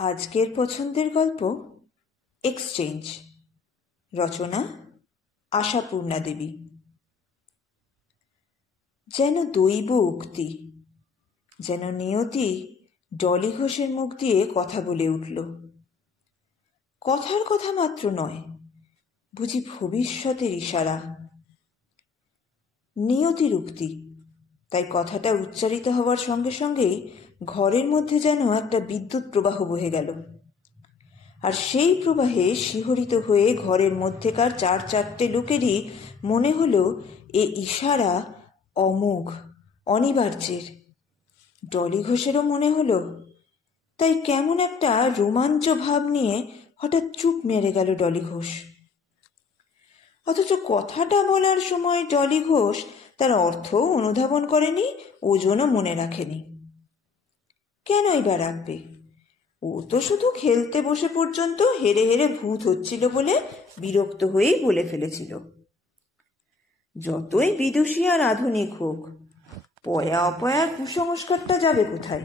আজকের পছন্দের গল্প এক্সচেঞ্জ। রচনা আশাপূর্ণা দেবী। যেন দৈব উক্তি, যেন নিয়তি ডলি ঘোষের মুখ দিয়ে কথা বলে উঠল। কথার কথা মাত্র নয়, বুঝি ভবিষ্যতের ইশারা। নিয়তির উক্তি, তাই কথাটা উচ্চারিত হওয়ার সঙ্গে সঙ্গেই ঘরের মধ্যে যেন একটা বিদ্যুৎ প্রবাহ বহে গেল, আর সেই প্রবাহে শিহরিত হয়ে ঘরের মধ্যেকার চার চারটে লোকেরই মনে হলো এ ইশারা অমোঘ, অনিবার্যের। ডলি ঘোষেরও মনে হলো। তাই কেমন একটা রোমাঞ্চ ভাব নিয়ে হঠাৎ চুপ মেরে গেল ডলি ঘোষ। অথচ কথাটা বলার সময় ডলি ঘোষ তার অর্থও অনুধাবন করেনি, ওজনও মনে রাখেনি। কেনই বা রাখবে? ও তো শুধু খেলতে বসে পর্যন্ত হেরে হেরে ভূত হচ্ছিল বলে বিরক্ত হয়েই বলে ফেলেছিল। যতই বিদুষী আর আধুনিক হোক, পয়া অপয়ার কুসংস্কারটা যাবে কোথায়?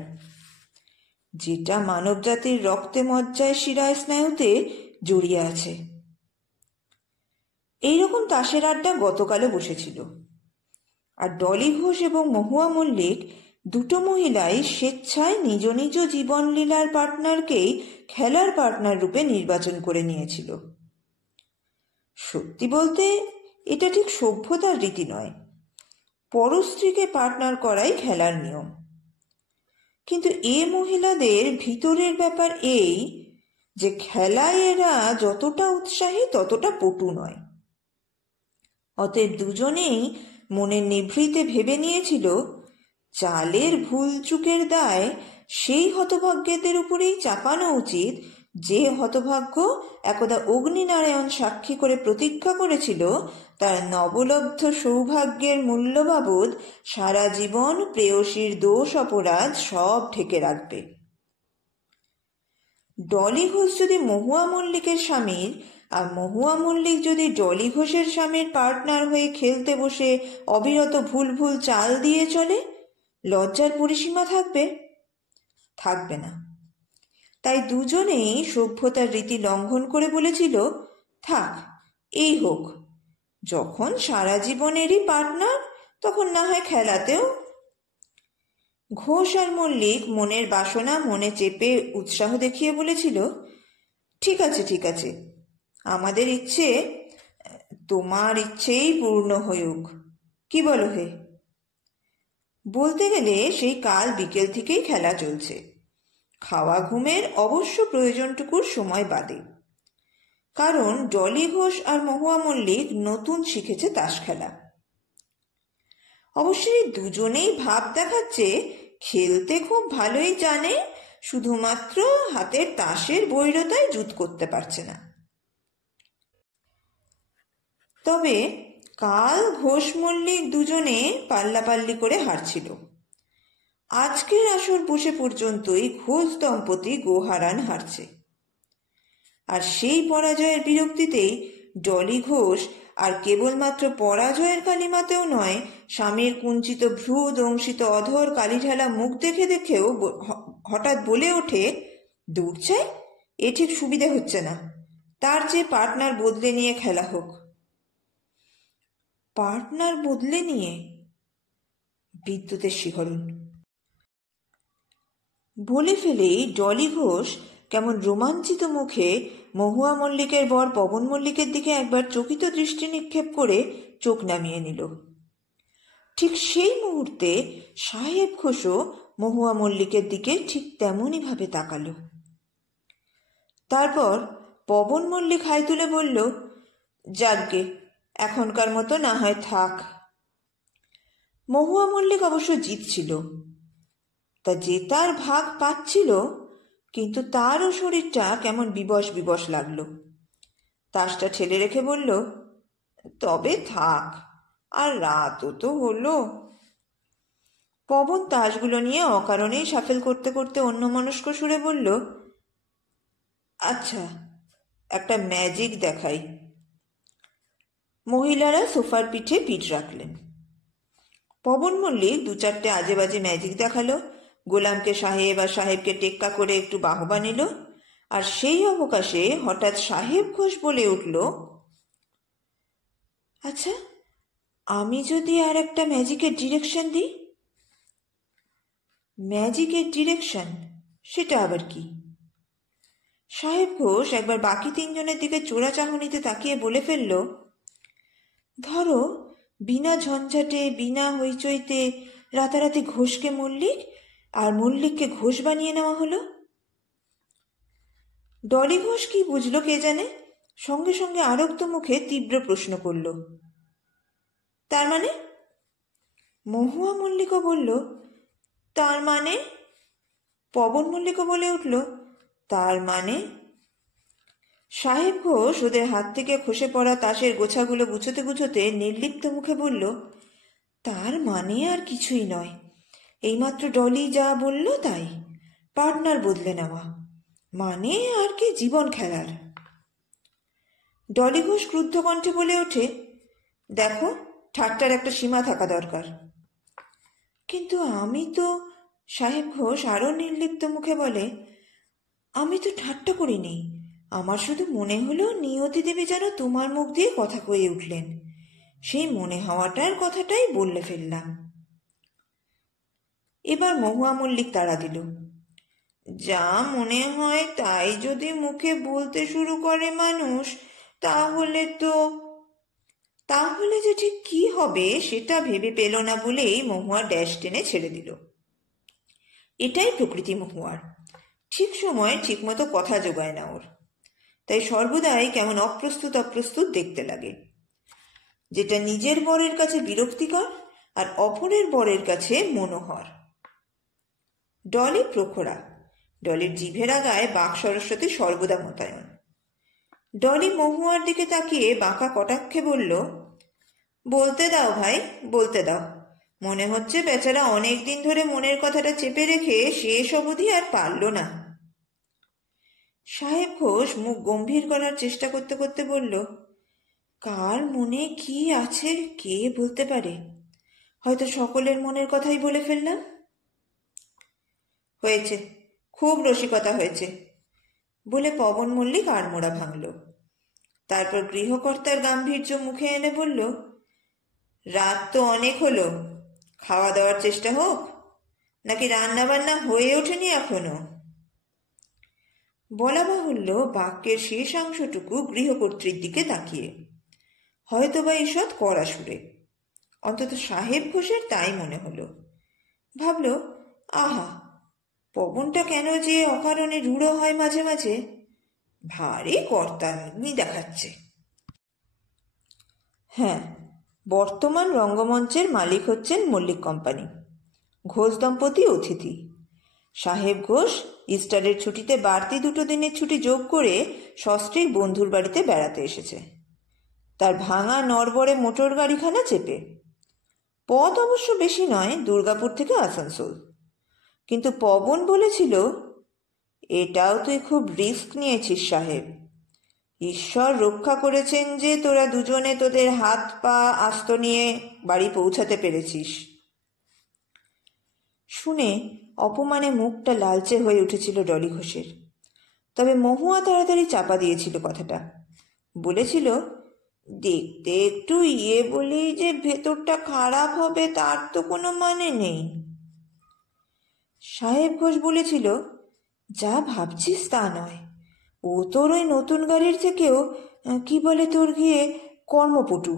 যেটা মানব জাতির রক্তে মজ্জায় শিরায় স্নায়ুতে জড়িয়ে আছে। এইরকম তাসের আড্ডা গতকালও বসেছিল, আর ডলি ঘোষ এবং মহুয়া মল্লিক দুটো মহিলাই স্বেচ্ছায় নিজ নিজ জীবনলীলার পার্টনারকেই খেলার পার্টনার রূপে নির্বাচন করে নিয়েছিল। সত্যি বলতে এটা ঠিক সভ্যতার রীতি নয়, পরস্ত্রীকে পার্টনার করাই খেলার নিয়ম। কিন্তু এ মহিলাদের ভিতরের ব্যাপার এই যে খেলায় এরা যতটা উৎসাহী ততটা পটু নয়। অতএব দুজনেই মনের নিভৃতে ভেবে নিয়েছিল চালের ভুল চুকের দায় সেই হতভাগ্যদের উপরেই চাপানো উচিত যে হতভাগ্য একদা অগ্নিনারায়ণ সাক্ষী করে প্রতিজ্ঞা করেছিল তার নবলব্ধ সৌভাগ্যের মূল্য বাবদ সারা জীবন প্রেয়সীর দোষ অপরাধ সব ঢেকে রাখবে। ডলি ঘোষ যদি মহুয়া মল্লিকের স্বামীর, আর মহুয়া মল্লিক যদি ডলি ঘোষের স্বামীর পার্টনার হয়ে খেলতে বসে অবিরত ভুল ভুল চাল দিয়ে চলে, লজ্জার পরিসীমা থাকবে? থাকবে না। তাই দুজনেই সভ্যতার রীতি লঙ্ঘন করে বলেছিল, থাক, এই হোক। যখন সারা জীবনেরই পার্টনার, তখন না হয় খেলাতেও। ঘোষ আর মল্লিক মনের বাসনা মনে চেপে উৎসাহ দেখিয়ে বলেছিল, ঠিক আছে ঠিক আছে, আমাদের ইচ্ছে তোমার ইচ্ছেই পূর্ণ হউক, কি বলো হে? বলতে গেলে সেই কাল বিকেল থেকেই খেলা চলছে, খাওয়া ঘুমের অবশ্য প্রয়োজনটুকুর সময় বাদে। কারণ ডলি ঘোষ আর মহুয়া মল্লিক নতুন শিখেছে তাস খেলা। অবশ্যই দুজনেই ভাব দেখাচ্ছে খেলতে খুব ভালোই জানে, শুধুমাত্র হাতের তাসের বৈরতায় জুত করতে পারছে না। তবে কাল ঘোষ মল্লিক দুজনে পাল্লাপাল্লি করে হারছিল। আজকের আসর বসে পর্যন্তই ঘোষ দম্পতি গোহারান হারছে। আর সেই পরাজয়ের বিরক্তিতেই ডলি ঘোষ আর কেবলমাত্র পরাজয়ের কালিমাতেও নয়, স্বামীর কুঞ্চিত ভ্রু দংশিত অধর কালিঢালা মুখ দেখে দেখেও হঠাৎ বলে ওঠে, দূর চাই, এ ঠিক সুবিধে হচ্ছে না, তার চেয়ে পার্টনার বদলে নিয়ে খেলা হোক। পার্টনার বদলে নিয়ে? বিদ্যুতের শিহরণ। বলে ফেলেই ডলি ঘোষ কেমন রোমাঞ্চিত মুখে মহুয়া মল্লিকের বর পবন মল্লিকের দিকে একবার চকিত দৃষ্টি নিক্ষেপ করে চোখ নামিয়ে নিল। ঠিক সেই মুহূর্তে সাহেব ঘোষও মহুয়া মল্লিকের দিকে ঠিক তেমনই ভাবে তাকালো। তারপর পবন মল্লিক হাই তুলে বলল, যাগ্গে, এখনকার মতো না হয় থাক। মহুয়া মল্লিক অবশ্য জিতছিল, তা জেতার ভাগ পাচ্ছিল, কিন্তু তারও শরীরটা কেমন বিবশ বিবশ লাগলো। তাসটা ঠেলে রেখে বলল, তবে থাক, আর রাতও তো হলো। পবন তাসগুলো নিয়ে অকারণেই শাফেল করতে করতে অন্যমনস্ক সুরে বলল, আচ্ছা, একটা ম্যাজিক দেখাই। মহিলারা সোফার পিঠে পিঠ রাখলেন। পবন মল্লিক দু চারটে আজে বাজে ম্যাজিক দেখালো, গোলামকে সাহেব আর সাহেবকে টেক্কা করে একটু বাহবা নিল, আর সেই অবকাশে হঠাৎ সাহেব ঘোষ বলে উঠল, আচ্ছা, আমি যদি আর একটা ম্যাজিকের ডিরেকশন দিই। ম্যাজিকের ডিরেকশন? সেটা আবার কি? সাহেব ঘোষ একবার বাকি তিনজনের দিকে চোরা চাহনিতে তাকিয়ে বলে ফেলল, ধরো বিনা ঝঞ্ঝাটে বিনা হইচইতে রাতারাতি ঘোষকে মল্লিক আর মল্লিককে ঘোষ বানিয়ে নেওয়া হলো। ডলি ঘোষ কি বুঝলো কে জানে, সঙ্গে সঙ্গে আরক্ত মুখে তীব্র প্রশ্ন করল, তার মানে? মহুয়া মল্লিকও বলল, তার মানে? পবন মল্লিকও বলে উঠল, তার মানে? সাহেব ঘোষ ওদের হাত থেকে খসে পড়া তাসের গোছাগুলো গুছোতে গুছোতে নির্লিপ্ত মুখে বলল, তার মানে আর কিছুই নয়, এইমাত্র ডলি যা বলল তাই, পার্টনার বদলে নেওয়া, মানে আর কি জীবন খেলার। ডলি ঘোষ ক্রুদ্ধ কণ্ঠে বলে ওঠে, দেখো, ঠাট্টার একটা সীমা থাকা দরকার। কিন্তু আমি তো, সাহেব ঘোষ আরও নির্লিপ্ত মুখে বলে, আমি তো ঠাট্টা করিনি, আমার শুধু মনে হলো নিয়তি দেবী যেন তোমার মুখ দিয়ে কথা কয়ে উঠলেন, সেই মনে হওয়াটার কথাটাই বললে ফেললাম। এবার মহুয়া মল্লিক তাড়া দিল, যা মনে হয় তাই যদি মুখে বলতে শুরু করে মানুষ, তাহলে যে ঠিক কি হবে সেটা ভেবে পেল না বলেই মহুয়া ড্যাশ টেনে ছেড়ে দিল। এটাই প্রকৃতি মহুয়ার, ঠিক সময়ে ঠিকমতো কথা জোগায় না ওর, তাই সর্বদাই কেমন অপ্রস্তুত অপ্রস্তুত দেখতে লাগে, যেটা নিজের বরের কাছে বিরক্তিকর আর অপরের বরের কাছে মনোহর। ডলি প্রখরা, ডলির জিভের আগায় বাক সরস্বতী সর্বদা মোতায়েন। ডলি মহুয়ার দিকে তাকিয়ে বাঁকা কটাক্ষে বলল, বলতে দাও ভাই, বলতে দাও, মনে হচ্ছে বেচারা অনেক দিন ধরে মনের কথাটা চেপে রেখে শেষ অবধি আর পারল না। সাহেব ঘোষ মুখ গম্ভীর করার চেষ্টা করতে করতে বলল, কার মনে কি আছে কে বলতে পারে, হয়তো সকলের মনের কথাই বলে ফেললাম। হয়েছে, খুব রসিকতা হয়েছে, বলে পবন মল্লিক আড়মোড়া ভাঙল। তারপর গৃহকর্তার গাম্ভীর্য মুখে এনে বলল, রাত তো অনেক হলো, খাওয়া দাওয়ার চেষ্টা হোক, নাকি রান্না বান্না হয়ে ওঠেনি এখনো? বলা বাহুল্য বাক্যের শেষ অংশটুকু গৃহকর্ত্রীর দিকে তাকিয়ে, হয়তোবা ঈষৎ কড়া সুরে, অন্তত সাহেব ঘোষের তাই মনে হলো। ভাবল, আহা, পবনটা কেন যে অকারণে রূঢ় হয় মাঝে মাঝে, ভারী কর্তানি দেখাচ্ছে। হ্যাঁ, বর্তমান রঙ্গমঞ্চের মালিক হচ্ছেন মল্লিক কোম্পানি। ঘোষ দম্পতি অতিথি। সাহেব ঘোষ ইস্টারের ছুটিতে বাড়তি 2 দিনের ছুটি যোগ করে সস্ত্রীক বন্ধুর বাড়িতে বেড়াতে এসেছে, তার ভাঙা নড়বড়ে মোটর গাড়িখানা চেপে। পথ অবশ্য বেশি নয়, দুর্গাপুর থেকে আসানসোল, কিন্তু পবন বলেছিল, এটাও তুই খুব রিস্ক নিয়েছিস সাহেব, ঈশ্বর রক্ষা করেছেন যে তোরা দুজনে তোদের হাত পা আস্ত নিয়ে বাড়ি পৌঁছাতে পেরেছিস। শুনে অপমানে মুখটা লালচে হয়ে উঠেছিল ডলি ঘোষের, তবে মহুয়া তাড়াতাড়ি চাপা দিয়েছিল কথাটা, বলেছিল, দেখতে একটু বলেই যে ভেতরটা খারাপ হবে তার তো কোনো মানে নেই। সাহেব ঘোষ বলেছিল, যা ভাবছিস তা নয়, ও তোর ওই নতুন গাড়ির থেকেও কি বলে তোর গিয়ে কর্মপটু,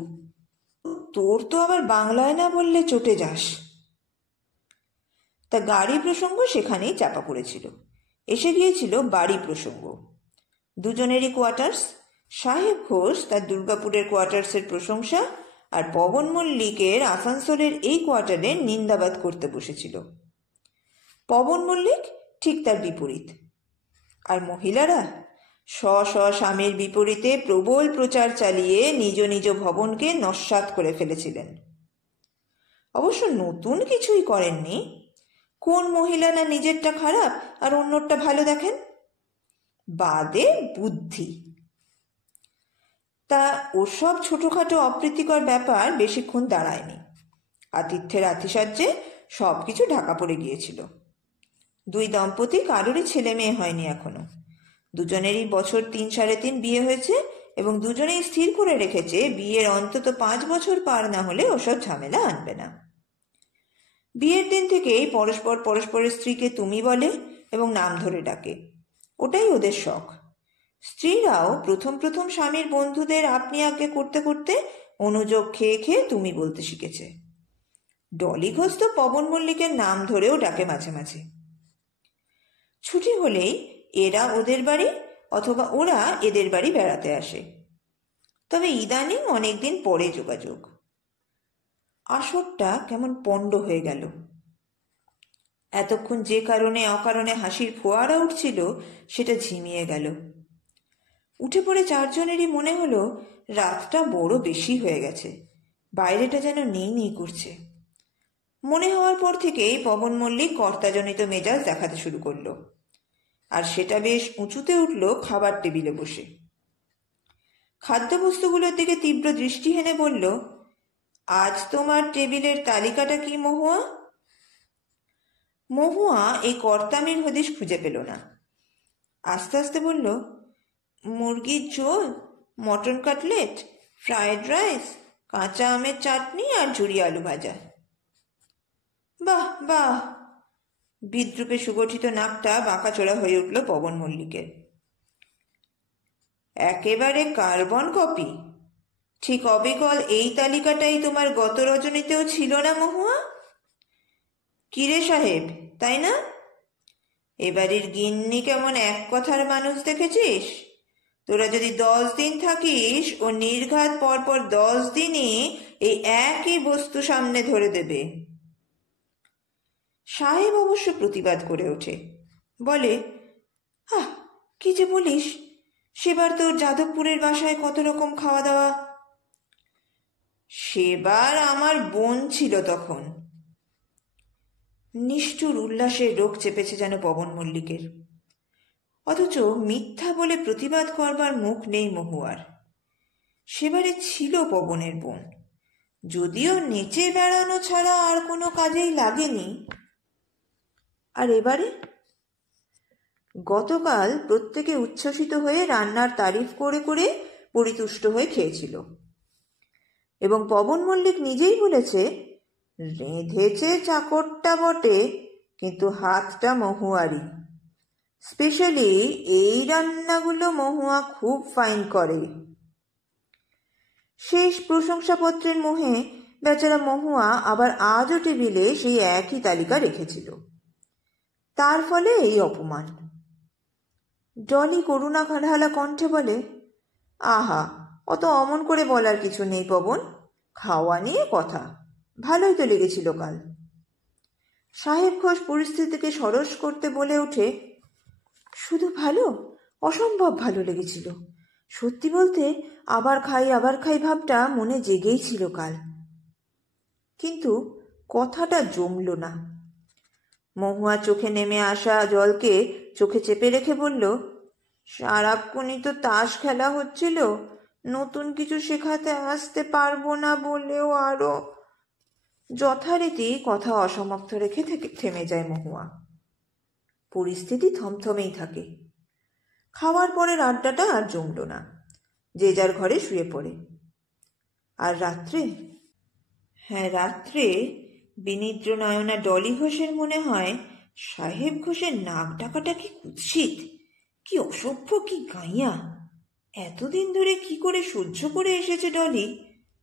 তোর তো আবার বাংলায় না বললে চটে যাস। তা গাড়ি প্রসঙ্গ সেখানেই চাপা পড়েছিল, এসে গিয়েছিল বাড়ি প্রসঙ্গ। দুজনেরই কোয়ার্টার্স, সাহেব ঘোষ তার দুর্গাপুরের কোয়ার্টার্সের প্রশংসা আর পবন মল্লিকের আসানসোলের এই কোয়ার্টারের নিন্দাবাদ করতে বসেছিল। পবন মল্লিক ঠিক তার বিপরীত, আর মহিলারা স্বামীর বিপরীতে প্রবল প্রচার চালিয়ে নিজ নিজ ভবনকে নস্যাৎ করে ফেলেছিলেন। অবশ্য নতুন কিছুই করেননি, কোন মহিলা না নিজেরটা খারাপ আর অন্যটা ভালো দেখেন, বাদে বুদ্ধি। তা ওসব ছোটখাটো অপ্রীতিকর ব্যাপার বেশিক্ষণ দাঁড়ায়নি, আতিথ্যের আতিশয্যে সব কিছু ঢাকা পড়ে গিয়েছিল। 2 দম্পতি কারোরই ছেলে মেয়ে হয়নি এখনো, দুজনেরই বছর 3-3.5 বিয়ে হয়েছে এবং দুজনেই স্থির করে রেখেছে বিয়ের অন্তত 5 বছর পার না হলে ওসব ঝামেলা আনবে না। বিয়ের দিন থেকেই পরস্পর পরস্পরের স্ত্রীকে তুমি বলে এবং নাম ধরে ডাকে, ওটাই ওদের শখ। স্ত্রীরাও প্রথম প্রথম স্বামীর বন্ধুদের আপনি আজ্ঞে করতে করতে অনুযোগ খেয়ে খেয়ে তুমি বলতে শিখেছে। ডলি ঘোষ তো পবন মল্লিকের নাম ধরেও ডাকে মাঝে মাঝে। ছুটি হলেই এরা ওদের বাড়ি অথবা ওরা এদের বাড়ি বেড়াতে আসে, তবে ইদানিং অনেকদিন পরে যোগাযোগ। আসরটা কেমন পণ্ড হয়ে গেল। এতক্ষণ যে কারণে অকারণে হাসির ফোয়ারা উঠছিল সেটা ঝিমিয়ে গেল। উঠে পড়ে চারজনেরই মনে হলো রাতটা বড় বেশি হয়ে গেছে, বাইরেটা যেন নেই নেই করছে। মনে হওয়ার পর থেকেই পবন মল্লিক কর্তাজনিত মেজাজ দেখাতে শুরু করলো, আর সেটা বেশ উঁচুতে উঠল খাবার টেবিলে বসে। খাদ্যবস্তুগুলোর দিকে তীব্র দৃষ্টি হেনে বলল, আজ তোমার টেবিলের তালিকাটা কি মহুয়া? মহুয়া এই কর্তামির হদিশ খুঁজে পেল না। আস্তে আস্তে বলল, মুরগির ঝোল, মটন কাটলেট, ফ্রায়েড রাইস, কাঁচা আমের চাটনি আর ঝুরি আলু ভাজা। বাহ বাহ! বিদ্রুপে সুগঠিত নাকটা বাঁকাচোড়া হয়ে উঠল পবন মল্লিকের। একেবারে কার্বন কপি। ঠিক অবিকল এই তালিকাটাই তোমার গত রজনীতেও ছিল না মহুয়া? কিরে সাহেব, তাই না? এবাড়ির গিন্নি কেমন এক কথার মানুষ দেখেছিস? তোরা যদি 10 দিন থাকিস ও নির্ঘাত পরপর 10 দিনই এই একই বস্তু সামনে ধরে দেবে। সাহেব অবশ্য প্রতিবাদ করে ওঠে, বলে, আহ, কি যে বলিস, সেবার তোর যাদবপুরের বাসায় কত রকম খাওয়া দাওয়া। সেবার আমার বোন ছিল তখন। নিষ্ঠুর উল্লাসের রোগ চেপেছে যেন পবন মল্লিকের, অথচ মিথ্যা বলে প্রতিবাদ করবার মুখ নেই মহুয়ার। সেবারে ছিল পবনের বোন, যদিও নেচে বেড়ানো ছাড়া আর কোনো কাজেই লাগেনি। আর এবারে? গতকাল প্রত্যেকে উচ্ছ্বসিত হয়ে রান্নার তারিফ করে করে পরিতুষ্ট হয়ে খেয়েছিল, এবং পবন মল্লিক নিজেই বলেছে, রেঁধেছে চাকরটা বটে, কিন্তু হাতটা মহুয়ারই। স্পেশালি এই রান্নাগুলো মহুয়া খুব ফাইন করে। শেষ প্রশংসাপত্রের মোহে বেচারা মহুয়া আবার আজও টেবিলে সেই একই তালিকা রেখেছিল। তার ফলে এই অপমান। ডলি করুণা ঢালা কণ্ঠে বলে, আহা, অত অমন করে বলার কিছু নেই পবন, খাওয়া নিয়ে কথা, ভালোই তো লেগেছিল কাল। সাহেব ঘোষ পরিস্থিতিকে সরস করতে বলে ওঠে, শুধু ভালো, অসম্ভব ভালো লেগেছিল। সত্যি বলতে আবার খাই ভাবটা মনে জেগেই ছিল কাল, কিন্তু কথাটা জমল না। মহুয়া চোখে নেমে আসা জলকে চোখে চেপে রেখে বলল, সারাক্ষণই তো তাস খেলা হচ্ছিল, নতুন কিছু শেখাতে আসতে পারবো না বলেও আরো। যথারীতি কথা অসমাপ্ত রেখে থেমে যায় মহুয়া। পরিস্থিতি থমথমেই থাকে। খাওয়ার পরের আড্ডাটা আর জমল না, যে যার ঘরে শুয়ে পড়ে। আর রাত্রে, হ্যাঁ রাত্রে, বিনিদ্র নয়না ডলি ঘোষের মনে হয় সাহেব ঘোষের নাক ডাকাটা কি কুৎসিত, কি অসভ্য, কি গাইয়া। এতদিন ধরে কি করে সহ্য করে এসেছে ডলি,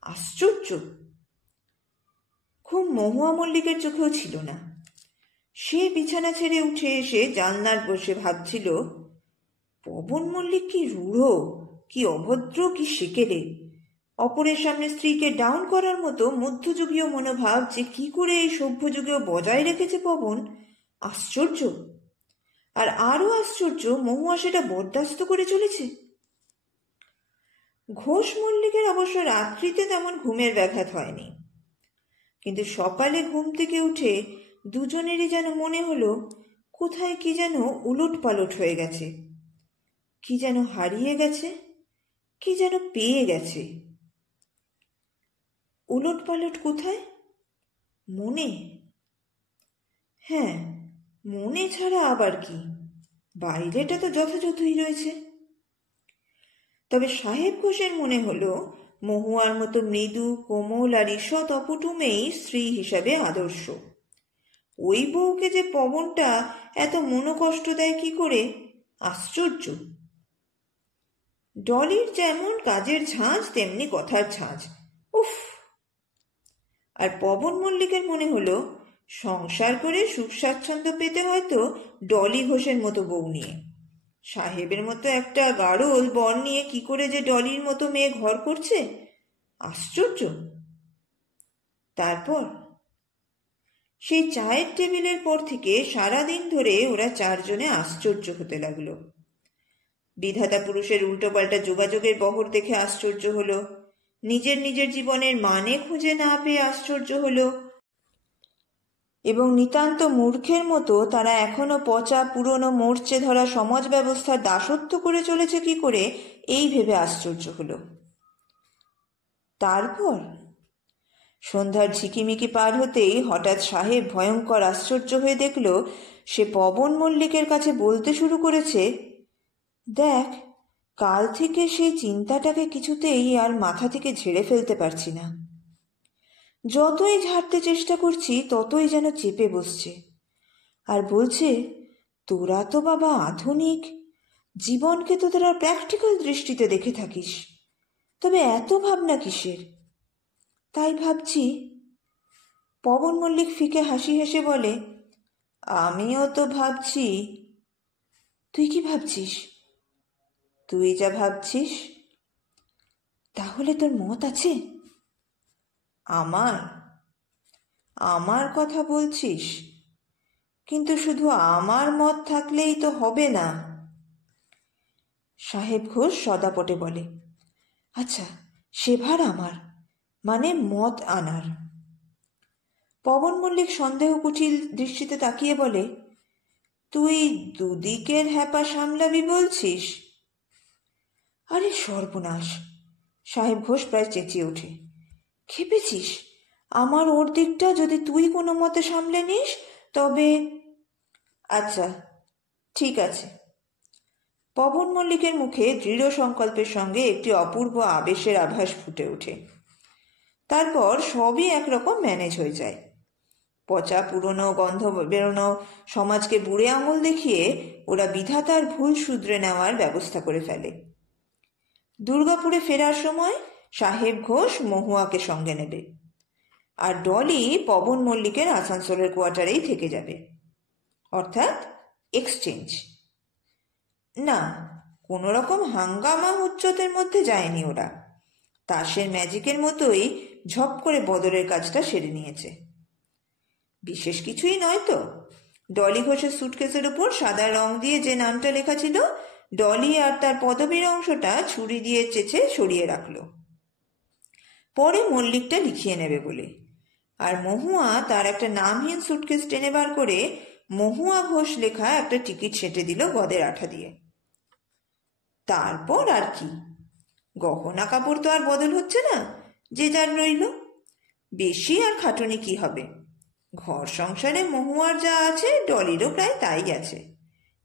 আশ্চর্য। খুব মহুয়া মল্লিকের চোখেও ছিল না। সে বিছানা ছেড়ে উঠে এসে জানলার বসে ভাবছিল, পবন মল্লিক কি রূঢ়, কি অভদ্র, কি সেকেলে। অপরের সামনে স্ত্রীকে ডাউন করার মতো মধ্যযুগীয় মনোভাব যে কি করে এই সভ্য যুগেও বজায় রেখেছে পবন, আশ্চর্য। আর আরো আশ্চর্য, মহুয়া সেটা বরদাস্ত করে চলেছে। ঘোষ মল্লিকের অবশ্য রাত্রিতে তেমন ঘুমের ব্যাঘাত হয়নি, কিন্তু সকালে ঘুম থেকে উঠে দুজনেরই যেন মনে হলো কোথায় কি যেন উলট পালট হয়ে গেছে, কি যেন হারিয়ে গেছে, কি যেন পেয়ে গেছে। উলট পালট কোথায়? মনে। হ্যাঁ, মনে ছাড়া আবার কি। বাইরেটা তো যথাযথই রয়েছে। তবে সাহেব ঘোষের মনে হলো মহুয়ার মতো মৃদু, কোমল আর ঈষৎ অপটু মেয়েই স্ত্রী হিসাবে আদর্শ। ওই বউকে যে পবনটা এত মনোকষ্ট দেয় কি করে, আশ্চর্য। ডলির যেমন কাজের ঝাঁঝ তেমনি কথার ঝাঁঝ, উফ। আর পবন মল্লিকের মনে হলো সংসার করে সুখ স্বাচ্ছন্দ্য পেতে হয়তো ডলি ঘোষের মতো বউ নিয়ে। সাহেবের মতো একটা গাড়ল বর নিয়ে কি করে যে ডলির মতো মেয়ে ঘর করছে, আশ্চর্য। তারপর সেই চায়ের টেবিলের পর থেকে সারাদিন ধরে ওরা চারজনে আশ্চর্য হতে লাগলো। বিধাতা পুরুষের উল্টোপাল্টা যোগাযোগের বহর দেখে আশ্চর্য হলো, নিজের নিজের জীবনের মানে খুঁজে না পেয়ে আশ্চর্য হলো, এবং নিতান্ত মূর্খের মতো তারা এখনো পচা পুরনো মরচে ধরা সমাজ ব্যবস্থার দাসত্ব করে চলেছে কি করে, এই ভেবে আশ্চর্য হলো। তারপর সন্ধ্যার ঝিকিমিকি পার হতেই হঠাৎ সাহেব ভয়ঙ্কর আশ্চর্য হয়ে দেখল সে পবন মল্লিকের কাছে বলতে শুরু করেছে, দেখ, কাল থেকে সেই চিন্তাটাকে কিছুতেই আর মাথা থেকে ঝেড়ে ফেলতে পারছি না। যতই ঝাড়তে চেষ্টা করছি ততই যেন চেপে বসছে। আর বলছে, তোরা তো বাবা আধুনিক, জীবনকে তো তোরা প্র্যাকটিক্যাল দৃষ্টিতে দেখে থাকিস, তবে এত ভাবনা কিসের? তাই ভাবছি। পবন মল্লিক ফিকে হাসি হেসে বলে, আমিও তো ভাবছি। তুই কি ভাবছিস? তুই যা ভাবছিস। তাহলে তোর মত আছে? আমার আমার কথা বলছিস? কিন্তু শুধু আমার মত থাকলেই তো হবে না। সাহেব ঘোষ সদাপটে বলে, আচ্ছা, সেভার আমার, মানে মত আনার। পবন মল্লিক সন্দেহ কুটিল দৃষ্টিতে তাকিয়ে বলে, তুই দুদিকের হ্যাপা সামলাবি বলছিস? আরে সর্বনাশ! সাহেব ঘোষ প্রায় চেঁচিয়ে ওঠে, খেপেছিস? আমার ওর দিকটা যদি তুই কোনো মতে সামলে নিস তবে। আচ্ছা, ঠিক আছে। পবন মল্লিকের মুখে দৃঢ় সংকল্পের সঙ্গে একটি অপূর্ব আবেশের আভাস ফুটে ওঠে। তারপর সবই একরকম ম্যানেজ হয়ে যায়। পচা পুরনো গন্ধ বেরোনো সমাজকে বুড়ে আঙুল দেখিয়ে ওরা বিধাতার ভুল শুধরে নেওয়ার ব্যবস্থা করে ফেলে। দুর্গাপুরে ফেরার সময় সাহেব ঘোষ মহুয়াকে সঙ্গে নেবে, আর ডলি পবন মল্লিকের আসানসোলের কোয়ার্টারেই থেকে যাবে, অর্থাৎ এক্সচেঞ্জ। না, কোনো রকম হাঙ্গামা উচ্চতের মধ্যে যায়নি ওরা। তাসের ম্যাজিকের মতোই ঝপ করে বদলের কাজটা সেরে নিয়েছে। বিশেষ কিছুই নয় তো। ডলি ঘোষের সুটকেসের উপর সাদা রং দিয়ে যে নামটা লেখা ছিল, ডলি আর তার পদবীর অংশটা ছুরি দিয়ে চেঁচে সরিয়ে রাখল, পরে মল্লিকটা লিখিয়ে নেবে বলে। আর মহুয়া তার একটা নামহীন সুটকেস টেনে বার করে মহুয়া ঘোষ লেখা একটা টিকিট সেঁটে দিল গদের আঠা দিয়ে। তারপর আর কি, গহনা কাপড় তো আর বদল হচ্ছে না, যে যার রইল। বেশি আর খাটুনি কি হবে? ঘর সংসারে মহুয়ার যা আছে ডলিরও প্রায় তাই আছে,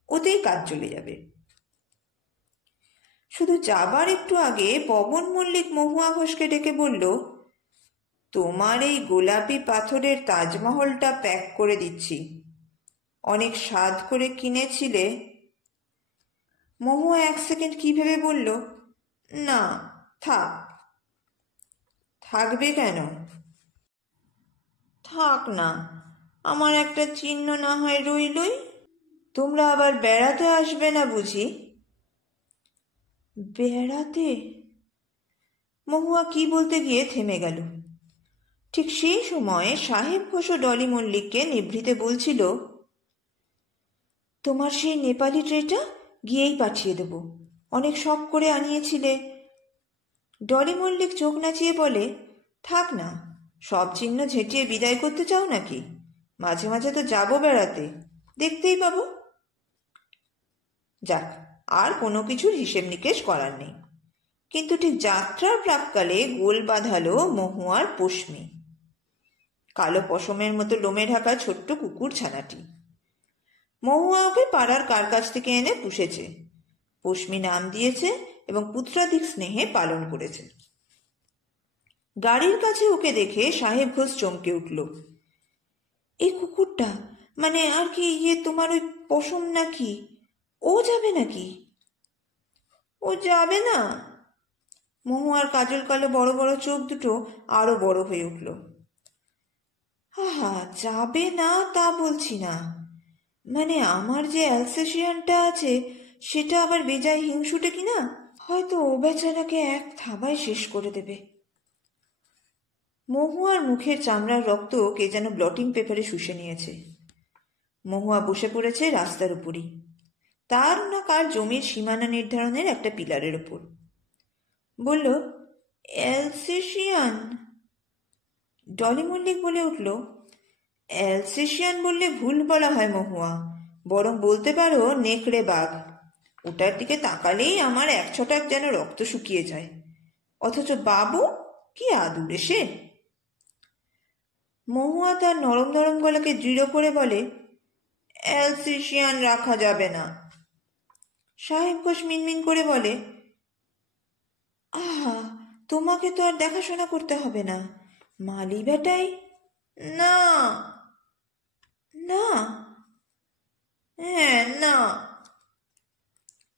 ওতেই কাজ চলে যাবে। শুধু যাবার একটু আগে পবন মল্লিক মহুয়া ঘোষকে ডেকে বলল, তোমার এই গোলাপি পাথরের তাজমহলটা প্যাক করে দিচ্ছি, অনেক সাধ করে কিনেছিলে। মহুয়া এক সেকেন্ড কি ভেবে বলল, না, থাক। থাকবে কেন? থাক না, আমার একটা চিহ্ন না হয় রইলই। তোমরা আবার বেড়াতে আসবে না বুঝি? বেড়াতে? মহুয়া কি বলতে গিয়ে থেমে গেল। ঠিক সেই সময় সাহেব ঘোষ ডলি মল্লিককে নিভৃতে বলছিল, তোমার সেই নেপালি ট্রেটা গিয়েই পাঠিয়ে দেব, অনেক শখ করে আনিয়েছিলে। ডলি মল্লিক চোখ নাচিয়ে বলে, থাক না, সব চিহ্ন ঝেঁটিয়ে বিদায় করতে চাও নাকি? মাঝে মাঝে তো যাবো বেড়াতে, দেখতেই পাবো। যাক, আর কোনো কিছুর হিসেব নিকেশ করার নেই। কিন্তু ঠিক যাত্রার প্রাককালে গোল বাঁধালো মহুয়ার পশমি, কালো পশমের মতো লোমে ঢাকা ছোট্ট কুকুর ছানাটি। মহুয়া ওকে পাড়ার কার কাছ থেকে এনে পুষেছে, পশমি নাম দিয়েছে এবং পুত্রাধিক স্নেহে পালন করেছে। গাড়ির কাছে ওকে দেখে সাহেব ঘোষ চমকে উঠল। এই কুকুরটা, মানে আর কি, তোমার ওই পশম নাকি? ও যাবে নাকি? ও যাবে না? মহুয়ার কাজল কালো বড় বড় চোখ দুটো আরো বড় হয়ে উঠল। আহা, যাবে না তা বলছি না, মানে আমার যে অ্যালসেশিয়ানটা আছে সেটা আবার বেজায় হিংসুটে কিনা, হয়তো ও বেচারাকে এক থাবায় শেষ করে দেবে। মহুয়ার মুখের চামড়ার রক্ত কে যেন ব্লটিং পেপারে শুষে নিয়েছে। মহুয়া বসে পড়েছে রাস্তার উপরই, তার না কার জমির সীমানা নির্ধারণের একটা পিলারের উপর। বলল, অ্যালসেশিয়ান? ডলি মল্লিক বলে উঠল, অ্যালসেশিয়ান বললে ভুল বলা হয় মহুয়া, বরং বলতে পারো নেকড়ে বাঘ। ওটার দিকে তাকালেই আমার এক ছটাক যেন রক্ত শুকিয়ে যায়, অথচ বাবু কি আদুরে সে। মহুয়া তার নরম নরম গলাকে দৃঢ় করে বলে, অ্যালসেশিয়ান রাখা যাবে না। সাহেব ঘোষ মিনমিন করে বলে, আহা, তোমাকে তো আর দেখাশোনা করতে হবে না, মালি বেটাই। না না, হ্যাঁ না।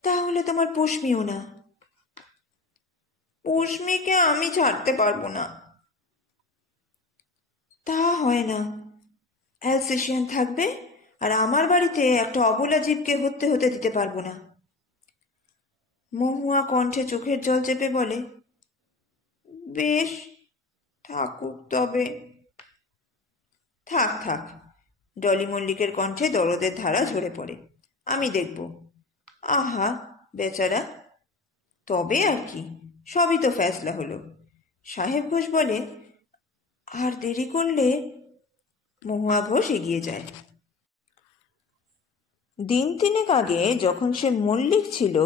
তাহলে তোমার পশমিও না? পশমিকে আমি ছাড়তে পারবো না। তা হয় না, অ্যালসেশিয়ান থাকবে, আর আমার বাড়িতে একটা অবলা জীবকে হতে হতে দিতে পারবো না। মহুয়া কণ্ঠে চোখের জল চেপে বলে, বেশ, থাকুক তবে। থাক থাক। ডলি মল্লিকের কণ্ঠে দরদের ধারা ঝরে পড়ে, আমি দেখব। আহা বেচারা, তবে আর কি, সবই তো ফ্যাসলা হলো। সাহেব ঘোষ বলে, আর দেরি করলে। মহুয়া ঘোষ এগিয়ে যায়। দিন তিনেক আগে যখন সে মল্লিক ছিল,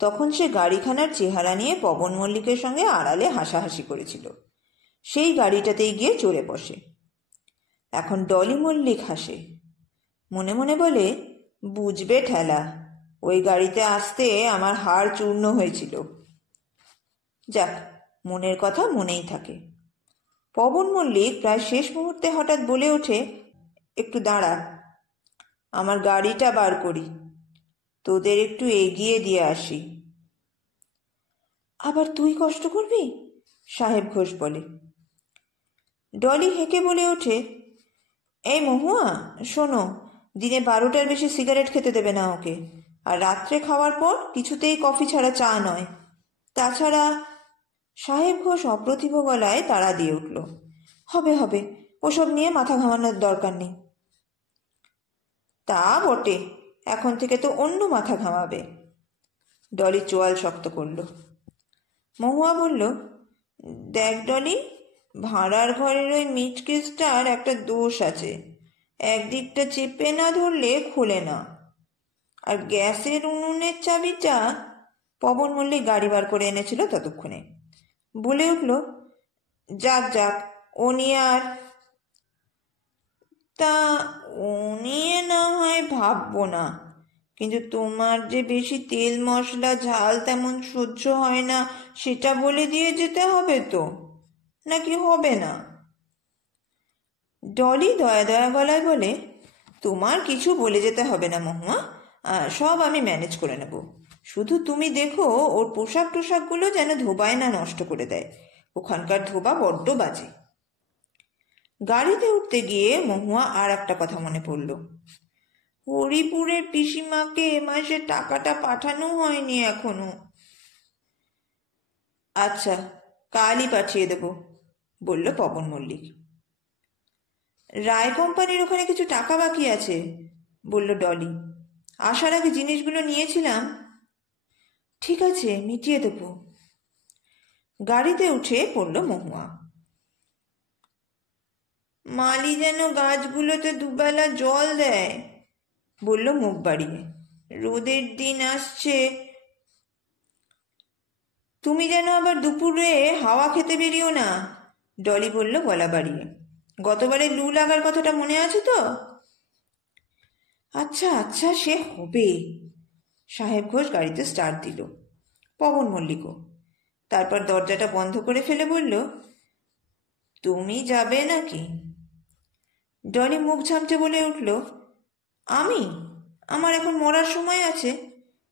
তখন সে গাড়িখানার চেহারা নিয়ে পবন মল্লিকের সঙ্গে আড়ালে হাসাহাসি করেছিল। সেই গাড়িটাতেই গিয়ে চড়ে বসে। এখন ডলি মল্লিক হাসে, মনে মনে বলে, বুঝবে ঠেলা, ওই গাড়িতে আসতে আমার হাড় চূর্ণ হয়েছিল। যাক, মনের কথা মনেই থাকে। পবন মল্লিক প্রায় শেষ মুহূর্তে হঠাৎ বলে ওঠে, একটু দাঁড়া, আমার গাড়িটা বার করি, তোদের একটু এগিয়ে দিয়ে আসি। আবার তুই কষ্ট করবি? সাহেব ঘোষ বলে। ডলি হেঁকে বলে ওঠে, এই মহুয়া, শোনো, দিনে 12টার বেশি সিগারেট খেতে দেবে না ওকে, আর রাত্রে খাওয়ার পর কিছুতেই কফি ছাড়া চা নয়। তাছাড়া। সাহেব ঘোষ অপ্রতিভ গলায় তাড়া দিয়ে উঠল, হবে হবে, ওসব নিয়ে মাথা ঘামানোর দরকার নেই। তা বটে, এখন থেকে তো অন্য মাথা ঘামাবে। ডলি চোয়াল শক্ত করল। মহুয়া বলল, দেখ ডলি, ভাড়ার ঘরের ওই মিটকেসটার একটা দোষ আছে, একদিকটা চেপে না ধরলে খোলে না। আর গ্যাসের উনুনের চাবিটা। পবন মল্লিক গাড়ি বার করে এনেছিল ততক্ষণে। বলে উঠল, যাক যাক, ও নিয়ে আর। তা ও নিয়ে না হয় ভাববো না, কিন্তু তোমার যে বেশি তেল মশলা ঝাল তেমন সহ্য হয় না, সেটা বলে দিয়ে যেতে হবে তো, নাকি হবে না? ডলি দয়া দয়া গলায় বলে, তোমার কিছু বলে যেতে হবে না মহুয়া, সব আমি ম্যানেজ করে নেব। শুধু তুমি দেখো ওর পোশাক টোশাকগুলো যেন ধোবায় না নষ্ট করে দেয়, ওখানকার ধোবা বড্ড বাজে। গাড়িতে উঠতে গিয়ে মহুয়া আর একটা কথা মনে পড়ল, হরিপুরের পিসিমাকে এ মাসে টাকাটা পাঠানো হয়নি এখনো। আচ্ছা, কালই পাঠিয়ে দেব, বলল পবন মল্লিক। রায় কোম্পানির ওখানে কিছু টাকা বাকি আছে, বলল ডলি। আসার আগে জিনিসগুলো নিয়েছিলাম। ঠিক আছে, মিটিয়ে দেব। গাড়িতে উঠে পড়ল মহুয়া। মালি যেন গাছগুলোতে দুবেলা জল দেয়, বলল মুখ বাড়িয়ে। রোদের দিন আসছে, তুমি যেন আবার দুপুরে হাওয়া খেতে বেরিও না, ডলি বলল গলা বাড়িয়ে। গতবারে লু লাগার কথাটা মনে আছে তো? আচ্ছা আচ্ছা, সে হবে। সাহেব ঘোষ গাড়িতে স্টার্ট দিল, পবন মল্লিকও। তারপর দরজাটা বন্ধ করে ফেলে বলল, তুমি যাবে নাকি? ডলি মুখ ঝামটে বলে উঠল, আমি? আমার এখন মরার সময় আছে,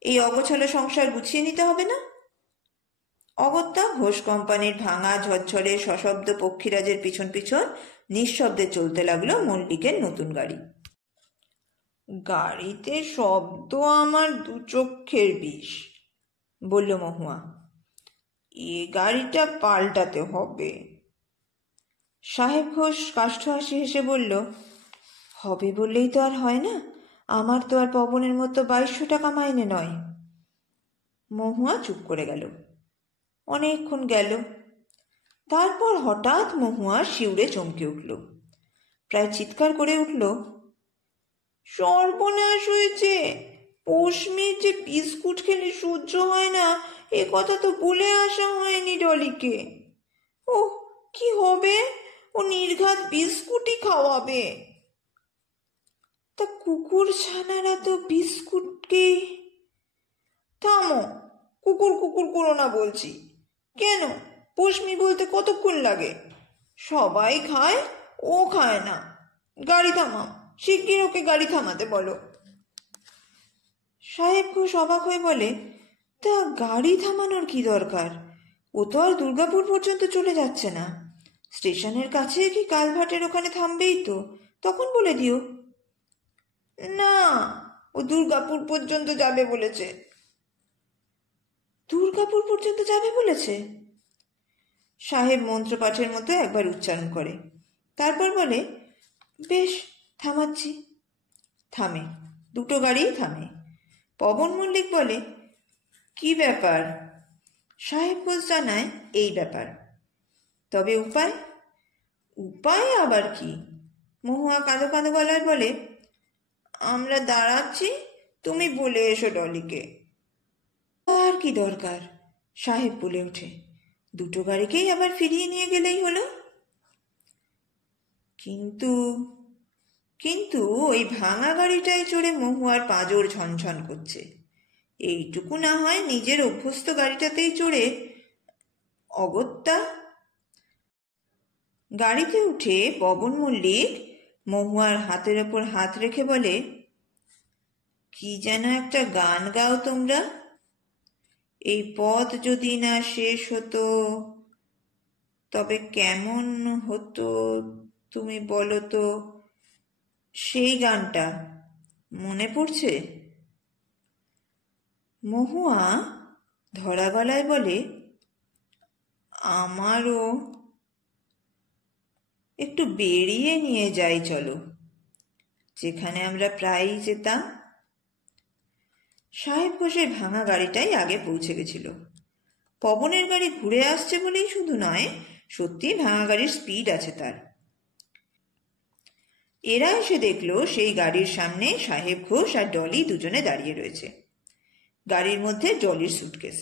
এই অগোছালো সংসার গুছিয়ে নিতে হবে না? অগত্যা ঘোষ কোম্পানির ভাঙা ঝরঝরে সশব্দ পক্ষীরাজের পিছন পিছন নিঃশব্দে চলতে লাগলো মল্লিকের নতুন গাড়ি। গাড়িতে শব্দ আমার দু চক্ষের বিষ, বলল মহুয়া। এ গাড়িটা পাল্টাতে হবে। সাহেব ঘোষ কাষ্ঠ হাসি হেসে বলল, হবে বললেই তো আর হয় না, আমার তো আর পবনের মতো 2200 টাকা মাইনে নয়। মহুয়া চুপ করে গেল। অনেকক্ষণ গেল। তারপর হঠাৎ মহুয়া শিউরে চমকে উঠল, প্রায় চিৎকার করে উঠল, সর্বনাশ হয়েছে! পশমির যে বিস্কুট খেলে সহ্য হয় না, এ কথা তো বলে আসা হয়নি ডলিকে। ওহ, কি হবে! ও নির্ঘাত বিস্কুটই খাওয়াবে। তা কুকুর ছানারা তো বিস্কুটকে... থামো, কুকুর কুকুর করো না বলছি। কেন, পশমি বলতে কতক্ষণ লাগে? সবাই খায়, ও খায় না। গাড়ি থামাও, শিগগির ওকে গাড়ি থামাতে বলো। সাহেব ঘোষ অবাক হয়ে বলে, তা গাড়ি থামানোর কি দরকার? ও তো আর দুর্গাপুর পর্যন্ত চলে যাচ্ছে না, স্টেশনের কাছে কি কালভার্টের ওখানে থামবেই তো, তখন বলে দিও। না, ও দুর্গাপুর পর্যন্ত যাবে বলেছে। দুর্গাপুর পর্যন্ত যাবে বলেছে? সাহেব মন্ত্রপাঠের মতো একবার উচ্চারণ করে, তারপর বলে, বেশ, থামাচ্ছি। থামে, দুটো গাড়িই থামে। পবন মল্লিক বলে, কি ব্যাপার? সাহেব ঘোষ জানায়, এই ব্যাপার। তবে উপায়? উপায় আবার কি? মহুয়া কাঁদো কাঁদো গলায় বলে, আমরা দাঁড়াচ্ছি, তুমি বলে এসো ডলিকে। আর কি দরকার? সাহেব বলে ওঠে, দুটো গাড়িকেই আবার ফিরিয়ে নিয়ে গেলেই হলো। কিন্তু কিন্তু ওই ভাঙা গাড়িটায় চড়ে মহুয়ার পাঁজর ঝনঝন করছে। এইটুকু না হয় নিজের অভ্যস্ত গাড়িটাতেই চড়ে। অগত্যা গাড়িতে উঠে পবন মল্লিক মহুয়ার হাতের ওপর হাত রেখে বলে, কি যেন একটা গান গাও তোমরা, এই পথ যদি না শেষ হতো তবে কেমন হতো তুমি বলো তো। সেই গানটা মনে পড়ছে? মহুয়া ধরা গলায় বলে, আমারও। একটু বেরিয়ে নিয়ে যাই চলো, যেখানে আমরা প্রায়ই যেতাম। সাহেব ঘোষের ভাঙা গাড়িটাই আগে পৌঁছে গেছিল। পবনের গাড়ি ঘুরে আসছে বলেই শুধু নয়, সত্যি ভাঙা গাড়ির স্পিড আছে তার। এরা এসে দেখলো সেই গাড়ির সামনে সাহেব ঘোষ আর ডলি দুজনে দাঁড়িয়ে রয়েছে। গাড়ির মধ্যে ডলির সুটকেস,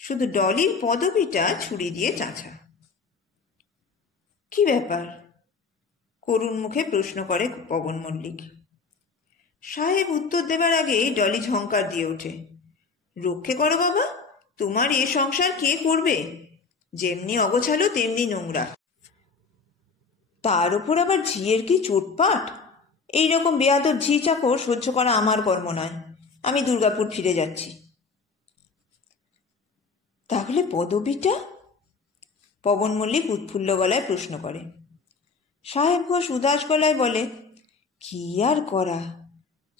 শুধু ডলির পদবিটা ছুরি দিয়ে চাঁচা। কি ব্যাপার? করুণ মুখে প্রশ্ন করে পবন মল্লিক। সাহেব উত্তর দেবার আগে ডলি ঝংকার দিয়ে ওঠে, রক্ষে করো বাবা, তোমার এ সংসার কে করবে? যেমনি অগোছালো তেমনি নোংরা, তার উপর আবার ঝিয়ের কি চোটপাট। এইরকম বেয়াদব ঝি চাকর সহ্য করা আমার কর্ম নয়। আমি দুর্গাপুর ফিরে যাচ্ছি। তাহলে পদবিটা? পবন মল্লিক উৎফুল্ল গলায় প্রশ্ন করে। সাহেব ঘোষ উদাস গলায় বলে, কি আর করা,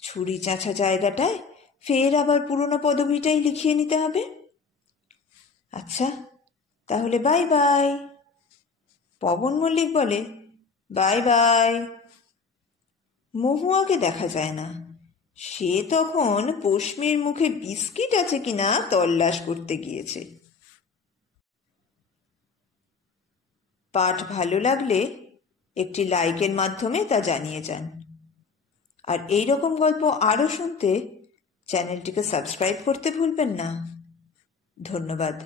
ছুরি চাঁচা জায়গাটায় ফের আবার পুরনো পদবিটাই লিখিয়ে নিতে হবে। আচ্ছা, তাহলে বাই বাই। পবন মল্লিক বলে, বাই বাই। মহুয়াকে দেখা যায় না, সে তখন পশমির মুখে বিস্কিট আছে কিনা তল্লাশ করতে গিয়েছে। পাঠ ভালো লাগলে একটি লাইকের মাধ্যমে তা জানিয়ে যান। আর এই রকম গল্প আরও শুনতে চ্যানেলটিকে সাবস্ক্রাইব করতে ভুলবেন না। ধন্যবাদ।